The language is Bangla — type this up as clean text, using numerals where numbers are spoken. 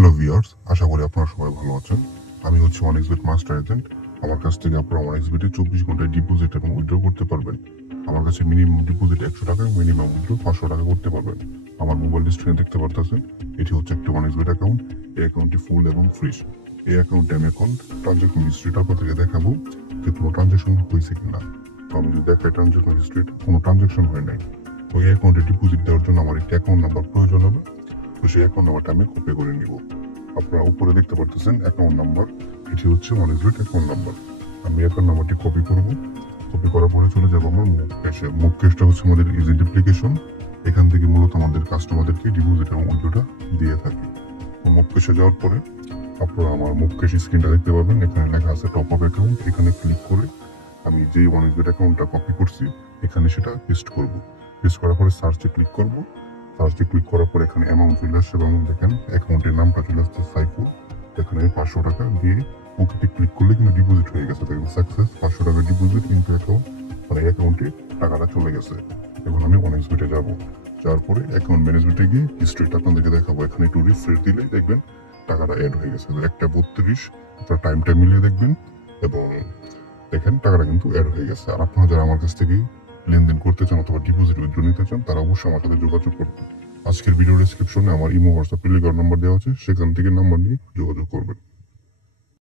হ্যালো ভিউয়ার্স, আশা করি আপনারা সবাই ভালো আছেন। আমি হচ্ছে অনেক্সবেট মাস্টার এজেন্ট। আমার কাছ থেকে আপনারা অনেক্সবেটে 24 ঘন্টায় ডিপোজিট এবং উইথড্র করতে পারবেন। আমার কাছে মিনিমাম ডিপোজিট 100 টাকা, মিনিমাম উইথড্র 500 টাকা করতে পারবেন। আমার মোবাইল স্ক্রিনে দেখতে পারতেছেন, এটি হচ্ছে একটা অনেক্সবেট অ্যাকাউন্ট। এই অ্যাকাউন্টটি ফুল এবং ফ্রি। এই অ্যাকাউন্টে আমি এখন ট্রানজাকশন হিস্ট্রিটা আপনাদেরকে দেখাবো যে কোনো ট্রানজাকশন হয়েছে কিনা। তো আমি যদি দেখাই ট্রানজাকশন হিস্ট্রি, কোনো ট্রানজাকশন হয় নাই। ওই অ্যাকাউন্টে ডিপোজিট দেওয়ার জন্য আমার একটি অ্যাকাউন্ট নাম্বার প্রয়োজন হবে। তো সেই অ্যাকাউন্ট নাম্বারটা আমি কপি করে নিব। আপনারা উপরে দেখতে পারতেছেন অ্যাকাউন্ট নাম্বার, এটি হচ্ছে অনেক্সবেট অ্যাকাউন্ট নাম্বার। আমি অ্যাকাউন্ট নাম্বারটি কপি করব। কপি করার পরে চলে যাবো আমার মুভ ক্যাশে। মুভ ক্যাশটা হচ্ছে আমাদের এজেন্ট অ্যাপ্লিকেশন। এখান থেকে মূলত আমাদের কাস্টমারদেরকে ডিপোজিট এবং উইথড্রটা দিয়ে থাকি। তো মুভ ক্যাশে যাওয়ার পরে আপনারা আমার মুভ ক্যাশ স্ক্রিনটা দেখতে পাবেন। এখানে লেখা আছে টপ আপ অ্যাকাউন্ট। এখানে ক্লিক করে আমি যে অনেক্সবেট অ্যাকাউন্টটা কপি করছি এখানে সেটা পেস্ট করব। পেস্ট করার পরে সার্চে ক্লিক করব। সার্চে ক্লিক করার পর এখানে অ্যামাউন্ট চলে আসছে এবং দেখেন অ্যাকাউন্টের নামটা চলে আসছে সাইফুল। এখানে 500 টাকা দিয়ে ওকেতে ক্লিক করলে কিন্তু ডিপোজিট হয়ে গেছে। দেখেন সাকসেস, 500 টাকা ডিপোজিট ইনটু অ্যাকাউন্ট, মানে অ্যাকাউন্টে টাকাটা চলে গেছে। এখন আমি অনেক্সবেটে যাব। যাওয়ার পরে অ্যাকাউন্ট ম্যানেজমেন্টে গিয়ে হিস্ট্রিটা আপনাদেরকে দেখাবো। এখানে একটু রিফ্রেশ দিলে দেখবেন টাকাটা অ্যাড হয়ে গেছে। 1:32 আপনার টাইমটা মিলিয়ে দেখবেন এবং দেখেন টাকাটা কিন্তু অ্যাড হয়ে গেছে। আর আপনারা যারা আমার কাছ থেকে লেনদেন করতে চান অথবা ডিপোজিট উইথড্র নিতে চান তারা অবশ্যই আমার সাথে যোগাযোগ করবেন। আজকের ভিডিও ডেসক্রিপশনে আমার ইমো হোয়াটসঅ্যাপ টেলিগ্রাম নাম্বার দেওয়া আছে, সেখান থেকে নাম্বার নিয়ে যোগাযোগ করবেন।